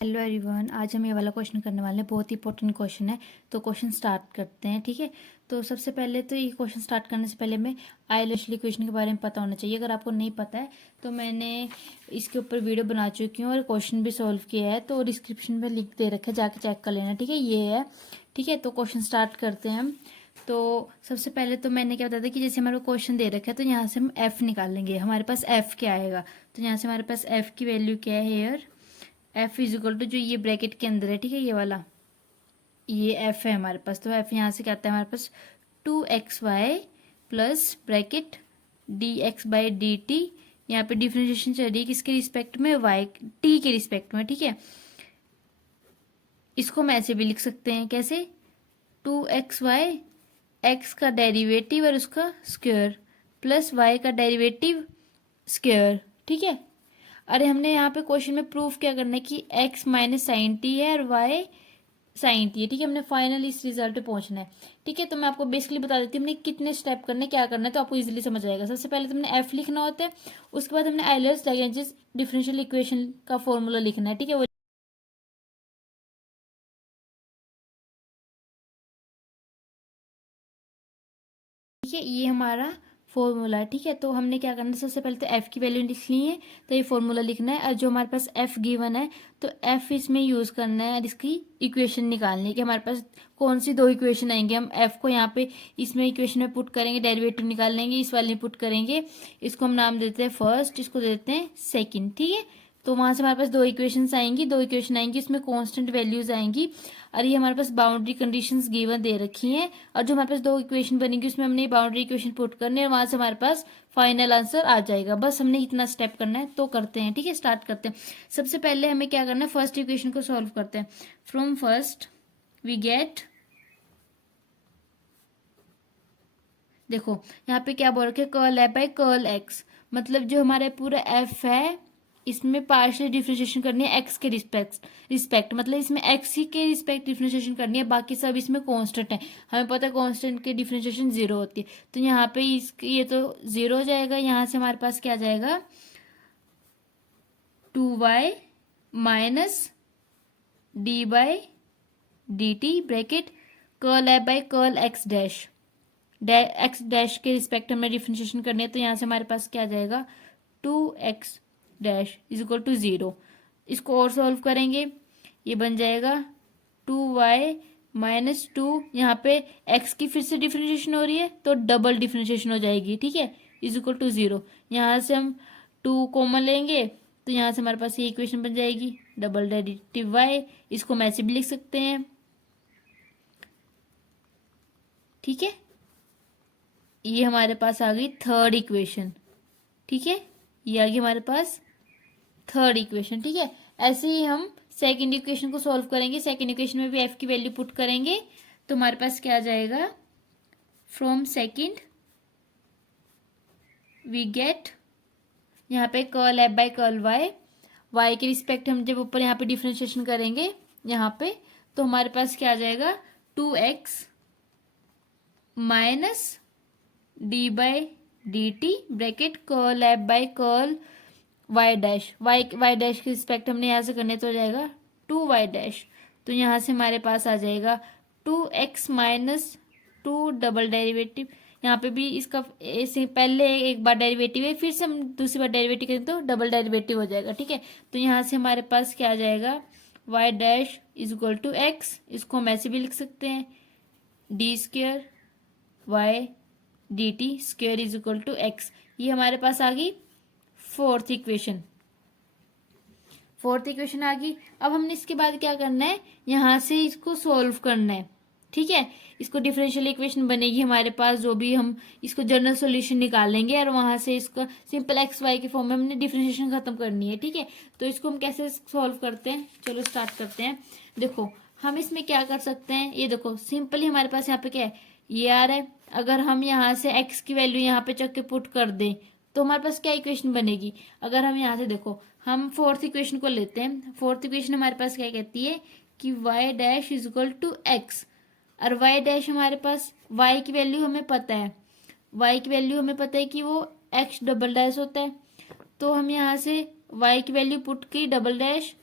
Hello everyone, आज हम ये वाला क्वेश्चन करने वाले हैं। बहुत ही इंपॉर्टेंट क्वेश्चन है। तो क्वेश्चन स्टार्ट करते हैं, ठीक है। तो सबसे पहले तो ये क्वेश्चन स्टार्ट करने से पहले हमें आइलैंड इक्वेशन के बारे में पता होना चाहिए। अगर आपको नहीं पता है तो मैंने इसके ऊपर वीडियो बना चुकी हूँ और क्वेश्चन भी सॉल्व किया है, तो डिस्क्रिप्शन में लिंक दे रखा है, जाके चेक कर लेना, ठीक है। ये है, ठीक है। तो क्वेश्चन स्टार्ट करते हैं हम। तो सबसे पहले तो मैंने क्या बताया था कि जैसे हमारे को क्वेश्चन दे रखा है तो यहाँ से हम एफ निकालेंगे। हमारे पास एफ क्या आएगा, तो यहाँ से हमारे पास एफ की वैल्यू क्या है here, F is equal to जो ये ब्रैकेट के अंदर है, ठीक है, ये वाला, ये एफ है हमारे पास। तो एफ यहाँ से क्या आता है हमारे पास, 2xy प्लस ब्रैकेट dx/dt। यहाँ पे डिफ्रेंशिएशन चल रही है किसके रिस्पेक्ट में, y t के रिस्पेक्ट में, ठीक है। इसको हम ऐसे भी लिख सकते हैं, कैसे, 2xy, x का डेरिवेटिव और उसका स्क्वायर प्लस y का डेरिवेटिव स्क्वायर, ठीक है। अरे हमने यहाँ पे क्वेश्चन में प्रूफ क्या करना है कि x माइनस साइन टी है और y साइन टी है, ठीक है। हमने फाइनल इस रिजल्ट पे पहुंचना है, ठीक है। तो मैं आपको बेसिकली बता देती हूँ हमने कितने स्टेप करने, क्या करना है, तो आपको इजीली समझ आएगा। सबसे पहले तो हमने f लिखना होता है, उसके बाद हमने आइलर्स लैग्रेंज डिफरेंशियल इक्वेशन का फॉर्मूला लिखना है, ठीक है। वो ठीक है, ये हमारा फॉर्मूला है, ठीक है। तो हमने क्या करना है, सबसे पहले तो एफ की वैल्यू लिख ली है, तो ये फॉर्मूला लिखना है। और जो हमारे पास एफ गिवन है तो एफ इसमें यूज करना है और इसकी इक्वेशन निकालनी है कि हमारे पास कौन सी दो इक्वेशन आएंगे। हम एफ को यहाँ पे इसमें इक्वेशन में पुट करेंगे, डेरिवेटिव निकाल लेंगे, इस वाले में पुट करेंगे। इसको हम नाम देते हैं फर्स्ट, इसको देते हैं सेकेंड, ठीक है। तो वहां से हमारे पास दो इक्वेशंस आएंगी, दो इक्वेशन आएंगी, इसमें कांस्टेंट वैल्यूज आएंगी और ये हमारे पास बाउंड्री कंडीशंस गिवन दे रखी हैं। और जो हमारे पास दो इक्वेशन बनेगी उसमें हमने बाउंड्री इक्वेशन पुट करनी है और वहां से हमारे पास फाइनल आंसर आ जाएगा। बस हमने इतना स्टेप करना है, तो करते हैं, ठीक है। स्टार्ट करते हैं। सबसे पहले हमें क्या करना है, फर्स्ट इक्वेशन को सॉल्व करते हैं। फ्रॉम फर्स्ट वी गेट, देखो यहाँ पे क्या बोल रखे, curl F by curl x, मतलब जो हमारे पूरा एफ है इसमें पार्शियल डिफ्रेंशिएशन करनी है एक्स के रिस्पेक्ट, मतलब इसमें एक्स ही के रिस्पेक्ट डिफ्रेंशिएशन करनी है, बाकी सब इसमें कांस्टेंट है। हमें पता है कांस्टेंट के डिफ्रेंशिएशन जीरो होती है, तो यहाँ पे ये तो जीरो हो जाएगा। यहाँ से हमारे पास क्या जाएगा, 2y minus d/dt bracket curl F by curl x dash, x dash के रिस्पेक्ट हमें डिफ्रेंशिएशन करनी है, तो यहाँ से हमारे पास क्या आ जाएगा, 2x dash is equal to 0। इसको और सॉल्व करेंगे, ये बन जाएगा 2y माइनस 2, यहाँ पे x की फिर से डिफ्रेंशिएशन हो रही है तो डबल डिफ्रेंशिएशन हो जाएगी, ठीक है, इज इक्वल टू 0। यहाँ से हम 2 कॉमन लेंगे तो यहाँ से हमारे पास ये इक्वेशन बन जाएगी, डबल डेरिवेटिव y, इसको हम ऐसे भी लिख सकते हैं, ठीक है। ये हमारे पास आ गई थर्ड इक्वेशन, ठीक है। ये आ गई हमारे पास थर्ड इक्वेशन, ठीक है। ऐसे ही हम सेकंड इक्वेशन को सॉल्व करेंगे। सेकंड इक्वेशन में भी एफ की वैल्यू पुट करेंगे तो हमारे पास क्या आ जाएगा, फ्रॉम सेकंड वी गेट, यहाँ पे curl F by curl Y, Y के रिस्पेक्ट हम जब ऊपर यहाँ पे डिफ्रेंशिएशन करेंगे यहाँ पे, तो हमारे पास क्या आ जाएगा, 2x minus d/dt bracket curl F by curl Y dash, Y dash के रिस्पेक्ट हमने यहाँ से करने तो हो जाएगा 2y डैश, तो यहाँ से हमारे पास आ जाएगा 2x माइनस 2 डबल डेरिवेटिव, यहाँ पे भी इसका ऐसे पहले एक बार डेरिवेटिव है, फिर से हम दूसरी बार डेरिवेटिव करें तो डबल डेरिवेटिव हो जाएगा, ठीक है। तो यहाँ से हमारे पास क्या आ जाएगा, y dash is equal to x, इसको हम ऐसे भी लिख सकते हैं, D square Y D T square is equal to X. ये हमारे पास आ गई फोर्थ इक्वेशन, फोर्थ इक्वेशन आ गई। अब हमने इसके बाद क्या करना है, यहाँ से इसको सॉल्व करना है, ठीक है। इसको डिफरेंशियल इक्वेशन बनेगी हमारे पास, जो भी हम इसको जनरल सॉल्यूशन निकालेंगे और वहां से इसका सिंपल एक्स वाई के फॉर्म में हमने डिफरेंशिएशन खत्म करनी है, ठीक है। तो इसको हम कैसे सॉल्व करते हैं, चलो स्टार्ट करते हैं। देखो हम इसमें क्या कर सकते हैं, ये देखो सिंपली हमारे पास यहाँ पे क्या है, ये आ रहा है। अगर हम यहाँ से एक्स की वैल्यू यहाँ पे चक के पुट कर दें तो हमारे पास क्या इक्वेशन बनेगी, अगर हम यहाँ से देखो, हम फोर्थ इक्वेशन को लेते हैं। फोर्थ इक्वेशन हमारे पास क्या कहती है कि y dash is equal to X, और y डैश हमारे पास y की वैल्यू हमें पता है, y की वैल्यू हमें पता है कि वो x डबल डैश होता है, तो हम यहाँ से y की वैल्यू पुट की डबल डैश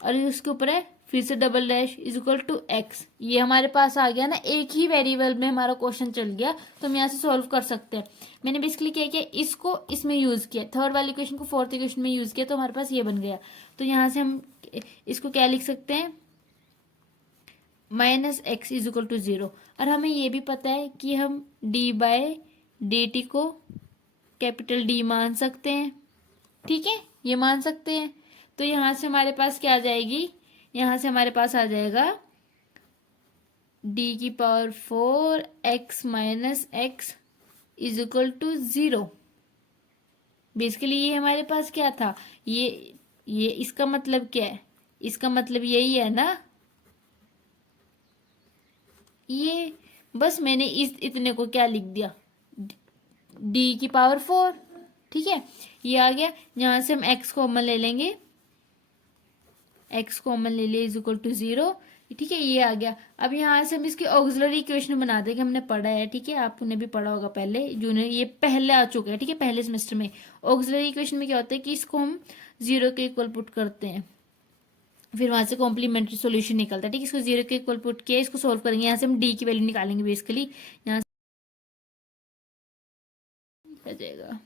और उसके ऊपर है फिर से double dash is equal to X. ये हमारे पास आ गया ना, एक ही वेरिएबल में हमारा क्वेश्चन चल गया, तो हम यहाँ से सॉल्व कर सकते हैं। मैंने बेसिकली क्या किया, इसको इसमें यूज किया, थर्ड वाली इक्वेशन को फोर्थ इक्वेशन में यूज किया, तो हमारे पास ये बन गया। तो यहाँ से हम इसको क्या लिख सकते हैं, minus X is equal to 0। और हमें ये भी पता है कि हम डी बाय डी टी को कैपिटल डी मान सकते हैं, ठीक है, ये मान सकते हैं। तो यहाँ से हमारे पास क्या आ जाएगी, यहाँ से हमारे पास आ जाएगा डी की power 4 X minus X is equal to 0। Basically ये हमारे पास क्या था, ये इसका मतलब क्या है, इसका मतलब यही है ना, ये बस मैंने इस इतने को क्या लिख दिया, डी की पावर 4, ठीक है, ये आ गया। यहां से हम एक्स कॉमन ले लेंगे, एक्स कॉमन ले लिए इज इक्वल टू 0, ठीक है, ये आ गया। अब यहाँ से हम इसकी ऑक्सिलरी इक्वेशन बना देंगे, हमने पढ़ा है, ठीक है, आपने भी पढ़ा होगा पहले, जूनियर ये पहले आ चुका है, ठीक है, पहले सेमेस्टर में। ऑक्सिलरी इक्वेशन में क्या होता है कि इसको हम 0 के इक्वल पुट करते हैं, फिर वहां से कॉम्प्लीमेंट्री सॉल्यूशन निकलता है, ठीक है, इसको 0 के इक्वल पुट किया, इसको सोल्व करेंगे, यहाँ से हम डी की वैल्यू निकालेंगे बेसिकली, यहाँ से आ जाएगा,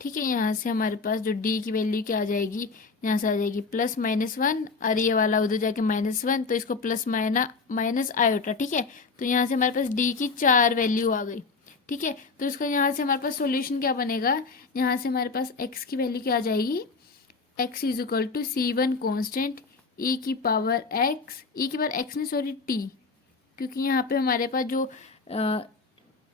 ठीक है। यहाँ से हमारे पास जो डी की वैल्यू क्या आ जाएगी, यहाँ से आ जाएगी प्लस माइनस 1, और ये वाला उधर जाके -1, तो इसको प्लस माइनस आयोटा, ठीक है। तो यहाँ से हमारे पास डी की 4 वैल्यू आ गई, ठीक है। तो इसका यहाँ से हमारे पास सॉल्यूशन क्या बनेगा, यहाँ से हमारे पास एक्स की वैल्यू क्या आ जाएगी, x is equal to C1 constant e की पावर एक्स नहीं सॉरी टी, क्योंकि यहाँ पे हमारे पास जो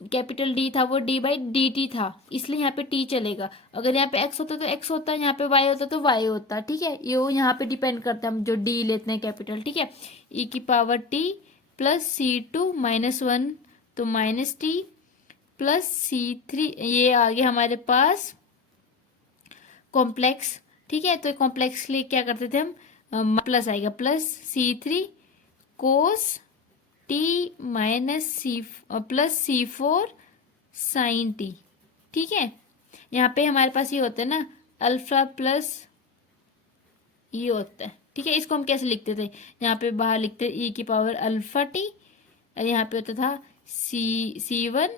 कैपिटल डी था वो डी बाई डी टी था, इसलिए यहाँ पे टी चलेगा। अगर यहाँ पे एक्स होता तो एक्स होता, यहाँ पे वाई होता तो वाई होता, ठीक है, ये वो यहाँ पे डिपेंड करता है, हम जो डी लेते हैं कैपिटल, ठीक है। ई की पावर टी प्लस C2 -1 तो माइनस टी प्लस C3, ये आ गया हमारे पास कॉम्प्लेक्स, ठीक है। तो कॉम्प्लेक्स के लिए क्या करते थे हम, प्लस आएगा plus C3 cos t minus c plus C4 sine t, ठीक है। यहाँ पे हमारे पास ये होता है ना अल्फा प्लस ये होता है, ठीक है। इसको हम कैसे लिखते थे, यहाँ पे बाहर लिखते ई की पावर अल्फा टी, और यहाँ पे होता था C1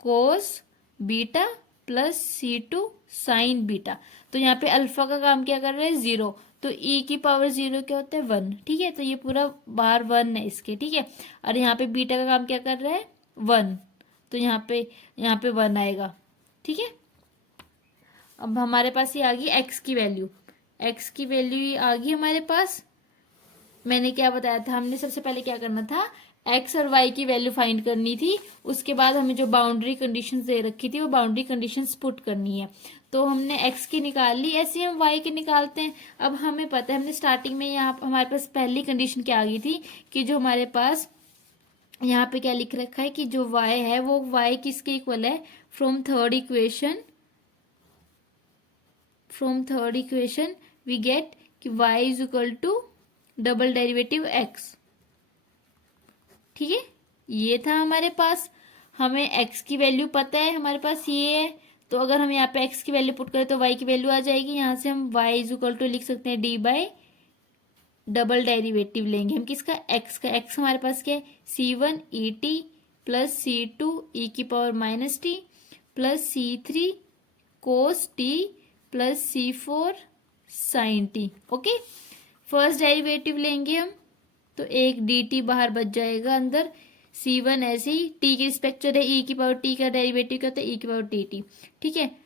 cos beta plus C2 sign beta. तो यहाँ पे अल्फा का काम क्या कर रहे हैं 0, तो ई की पावर 0 क्या होता है 1, ठीक है, तो ये पूरा बाहर 1 है इसके, ठीक है। और यहाँ पे बीटा का काम क्या कर रहा है 1, तो यहाँ पे 1 आएगा, ठीक है। अब हमारे पास ये आ गई एक्स की वैल्यू, एक्स की वैल्यू ये आ गई हमारे पास। मैंने क्या बताया था, हमने सबसे पहले क्या करना था, एक्स और वाई की वैल्यू फाइंड करनी थी, उसके बाद हमें जो बाउंड्री कंडीशंस दे रखी थी वो बाउंड्री कंडीशंस पुट करनी है। तो हमने एक्स की निकाल ली, ऐसे हम वाई की निकालते हैं। अब हमें पता है, हमने स्टार्टिंग में यहाँ हमारे पास पहली कंडीशन क्या आ गई थी कि जो हमारे पास यहाँ पे क्या लिख रखा है कि जो वाई है वो वाई किसके इक्वल है, from third equation we get कि y is equal to double derivative x, ठीक है। ये था हमारे पास, हमें x की वैल्यू पता है, हमारे पास ये है, तो अगर हम यहाँ पे x की वैल्यू पुट करें तो y की वैल्यू आ जाएगी। यहाँ से हम y इज इक्वल टू लिख सकते हैं d बाई डबल डेरिवेटिव लेंगे हम किसका, x का, x हमारे पास क्या है C1 E T plus C2 e की power minus t plus C3 cos t plus C4 sine t, okay. First derivative लेंगे हम, तो एक डी टी बाहर बच जाएगा अंदर, C1 ऐसे ही टी के रिस्पेक्ट है, ई की पावर टी का डेरिवेटिव क्या होता है ई की पावर टी टी, ठीक है।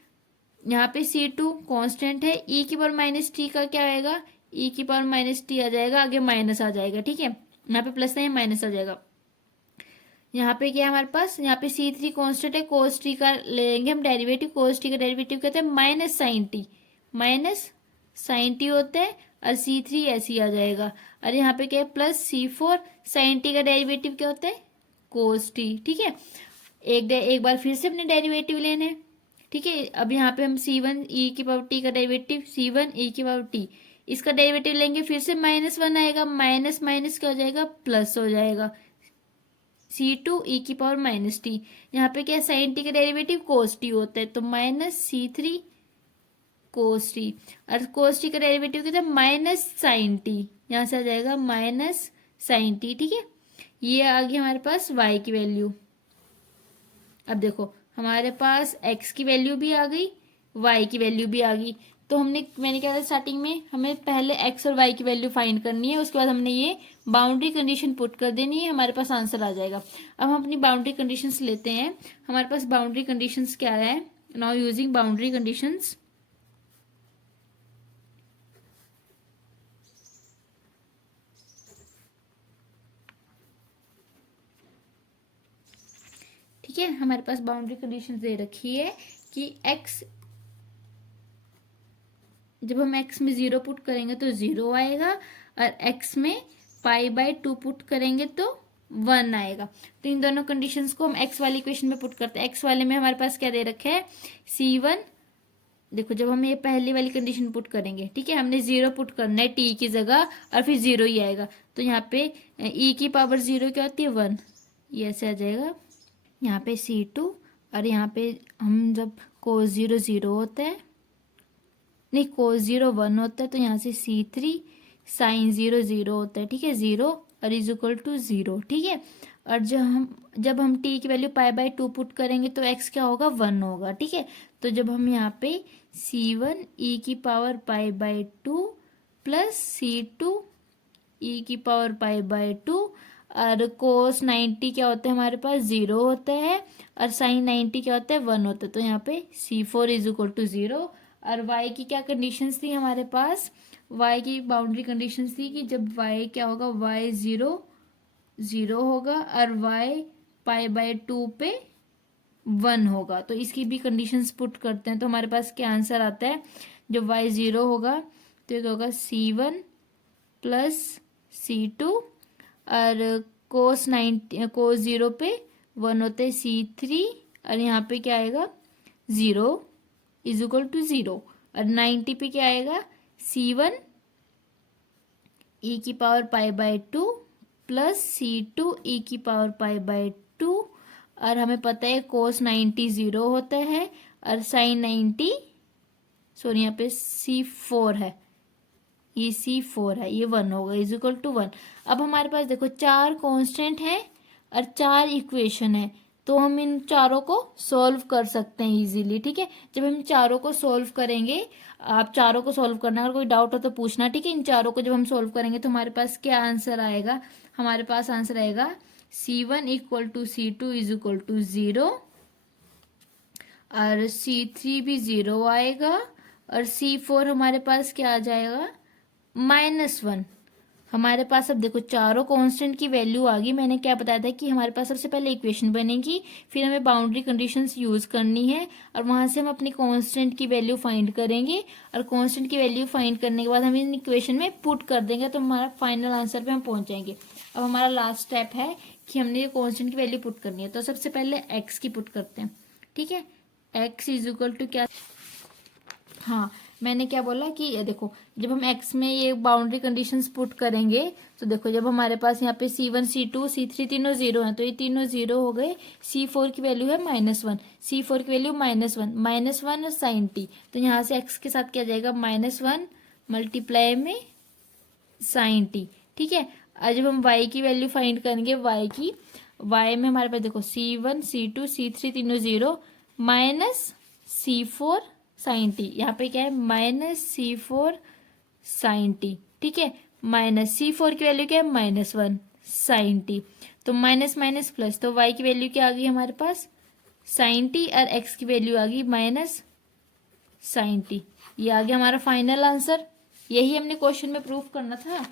यहाँ पे C2 कांस्टेंट है, ई की पावर माइनस टी का क्या आएगा, ई की पावर माइनस टी आ जाएगा, आगे माइनस आ जाएगा, ठीक है, यहाँ पे प्लस है माइनस आ जाएगा। यहाँ पे क्या है हमारे पास, यहाँ पे C3 कांस्टेंट है, कोस टी का लेंगे हम डेरिवेटिव, कोस टी का डेरिवेटिव कहते हैं माइनस साइन टी होता है, और C3 ऐसे ही आ जाएगा। और यहाँ पे क्या है प्लस C4 साइन टी का डेरिवेटिव क्या होता है कोस टी, ठीक है। एक बार फिर से अपने डेरिवेटिव लेने, ठीक है। अब यहाँ पे हम C1 ई की पावर टी का डेरिवेटिव, C1 ई की पावर टी, इसका डेरिवेटिव लेंगे, फिर से -1 आएगा, माइनस माइनस क्या हो जाएगा प्लस हो जाएगा, C2 ई की पावर माइनस टी। यहाँ पे क्या साइन टी का डेरिवेटिव कोस टी होता है, तो माइनस C3 कोस टी, और कोस टी का डेरिवेटिव कितना माइनस साइन टी, यहाँ से आ जाएगा माइनस साइन टी। ठीक है, ये आ गई हमारे पास y की वैल्यू। अब देखो हमारे पास x की वैल्यू भी आ गई, y की वैल्यू भी आ गई। तो मैंने क्या था स्टार्टिंग में, हमें पहले x और y की वैल्यू फाइंड करनी है, उसके बाद हमने ये बाउंड्री कंडीशन पुट कर देनी है, हमारे पास आंसर आ जाएगा। अब हम अपनी बाउंड्री कंडीशंस लेते हैं। हमारे पास बाउंड्री कंडीशंस क्या है, नाउ यूजिंग बाउंड्री कंडीशंस। ठीक है, हमारे पास बाउंड्री कंडीशंस दे रखी है कि x, जब हम x में 0 पुट करेंगे तो 0 आएगा, और x में π/2 पुट करेंगे तो 1 आएगा। तो इन दोनों कंडीशंस को हम x वाली इक्वेशन में पुट करते हैं। x वाले में हमारे पास क्या दे रखा है, c1। देखो जब हम ये पहली वाली कंडीशन पुट करेंगे, ठीक है, हमने 0 पुट करना है t की जगह, और फिर 0 ही आएगा। तो यहाँ पे e की पावर 0 क्या होती है, 1, ये ऐसे आ जाएगा। यहाँ पे c2, और यहाँ पे हम जब cos 0 0 होता है, नहीं cos 0 1 होता है, तो यहाँ से c3 sin 0 0 होता है। ठीक है, 0 और इज इक्वल टू 0। ठीक है, और जब हम t की वैल्यू π/2 पुट करेंगे तो x क्या होगा, 1 होगा। ठीक है, तो जब हम यहाँ पे c1 e की पावर π/2 प्लस c2 e की पावर π/2, और cos 90 क्या होता है हमारे पास, 0 होता है, और sin 90 क्या होता है, 1 होता है। तो यहाँ पे c4 इज इक्वल टू 0। और y की क्या कंडीशंस थी हमारे पास, y की बाउंड्री कंडीशंस थी कि जब y क्या होगा, y 0 0 होगा, और y π/2 पे 1 होगा। तो इसकी भी कंडीशंस पुट करते हैं, तो हमारे पास क्या आंसर आता है, जब y 0 होगा तो ये होगा c1 प्लस c2, और cos 0 पे 1 होते हैं c3, और यहाँ पे क्या आएगा, 0 इज इक्वल टू 0, और 90 पे क्या आएगा, c1 e की पावर π/2 प्लस c2 e की पावर π/2, और हमें पता है cos 90 0 होता है, और sin 90, सॉरी यहाँ पे c4 है, ये c4 है, ये 1 होगा, इज इक्वल टू 1। अब हमारे पास देखो 4 कांस्टेंट है और 4 इक्वेशन है, तो हम इन चारों को सॉल्व कर सकते हैं इजीली। ठीक है, जब हम चारों को सॉल्व करेंगे, आप चारों को सॉल्व करना, अगर कोई डाउट हो तो पूछना। ठीक है, इन चारों को जब हम सॉल्व करेंगे तो हमारे पास क्या आंसर आएगा, हमारे पास आंसर आएगा c1 equal to c2 is equal to 0, और c3 भी 0 आएगा, और c4 हमारे पास क्या आ जाएगा, -1। हमारे पास अब देखो चारों कांस्टेंट की वैल्यू आ गई। मैंने क्या बताया था कि हमारे पास सबसे पहले इक्वेशन बनेगी, फिर हमें बाउंड्री कंडीशंस यूज करनी है, और वहां से हम अपनी कांस्टेंट की वैल्यू फाइंड करेंगे, और कांस्टेंट की वैल्यू फाइंड करने के बाद हम इन इक्वेशन में पुट कर देंगे, तो हमारा फाइनल आंसर पे हम पहुंच जाएंगे। अब हमारा लास्ट स्टेप है कि हमने ये कांस्टेंट की वैल्यू पुट करनी है। तो सबसे पहले एक्स की पुट करते हैं। ठीक है, एक्स इज इक्वल टू क्या, हाँ मैंने क्या बोला कि ये देखो जब हम x में ये बाउंड्री कंडीशंस पुट करेंगे, तो देखो जब हमारे पास यहाँ पे c1 c2 c3 तीनों 0 हैं, तो ये तीनों 0 हो गए। c4 की वैल्यू है -1, c4 की वैल्यू -1 और sin t, तो यहाँ से x के साथ क्या जाएगा, -1 मल्टीप्लाई में sin t। ठीक है, आज जब हम y की वैल्यू फाइंड करेंगे, y में हमारे पास देखो c1 c2 c3 तीनों 0 माइनस c4 साइन टी, यहाँ पे क्या है -c4 साइन टी। ठीक है, -c4 की वैल्यू क्या है, -1 साइन टी, तो माइनस माइनस प्लस, तो y की वैल्यू क्या आ गई हमारे पास, साइन टी, और x की वैल्यू आ गई माइनस साइन टी। ये आ गया हमारा फाइनल आंसर। यही हमने क्वेश्चन में प्रूफ करना था।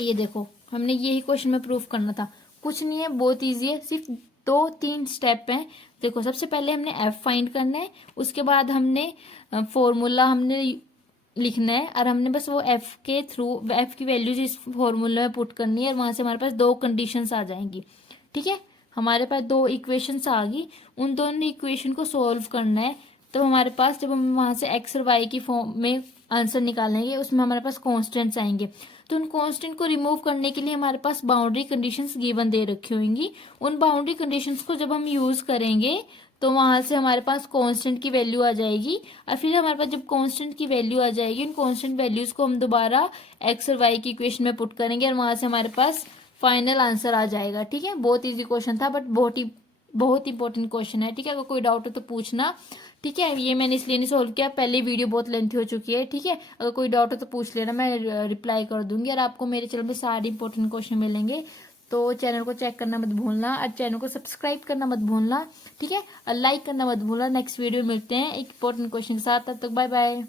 ये देखो हमने यही क्वेश्चन में प्रूफ करना था, कुछ नहीं है, बहुत ईजी है, सिर्फ 2-3 स्टेप हैं। देखो सबसे पहले हमने f फाइंड करना है, उसके बाद हमने फॉर्मूला हमने लिखना है, और हमने बस वो f के थ्रू f की वैल्यूज इस फॉर्मूला में पुट करनी है, और वहां से हमारे पास 2 कंडीशंस आ जाएंगी। ठीक है, हमारे पास 2 इक्वेशंस आ गई, उन दोनों इक्वेशन को सॉल्व करना है। तो हमारे पास जब हम वहां से x और y की फॉर्म में आंसर निकालेंगे, उसमें हमारे पास कॉन्स्टेंट्स आएंगे, तो उन कांस्टेंट को रिमूव करने के लिए हमारे पास बाउंड्री कंडीशंस गिवन दे रखी होंगी। उन बाउंड्री कंडीशंस को जब हम यूज करेंगे तो वहां से हमारे पास कांस्टेंट की वैल्यू आ जाएगी। और फिर हमारे पास जब कांस्टेंट की वैल्यू आ जाएगी, उन कांस्टेंट वैल्यूज को हम दोबारा एक्स और वाई की इक्वेशन में पुट करेंगे और वहां से हमारे पास फाइनल आंसर आ जाएगा। ठीक है, बहुत इजी क्वेश्चन था, बट बहुत इंपॉर्टेंट क्वेश्चन है। ठीक है, अगर कोई डाउट हो तो पूछना। ठीक है, ये मैंने इसलिए नहीं सोल्व किया, पहले वीडियो बहुत लेंथी हो चुकी है। ठीक है, अगर कोई डाउट हो तो पूछ लेना, मैं रिप्लाई कर दूंगी। और आपको मेरे चैनल पे सारे इंपॉर्टेंट क्वेश्चन मिलेंगे, तो चैनल को चेक करना मत भूलना और चैनल को सब्सक्राइब करना मत भूलना। ठीक है, और लाइक करना मत भूलना। नेक्स्ट वीडियो मिलते हैं एक इंपॉर्टेंट क्वेश्चन के साथ, तब तक बाय बाय।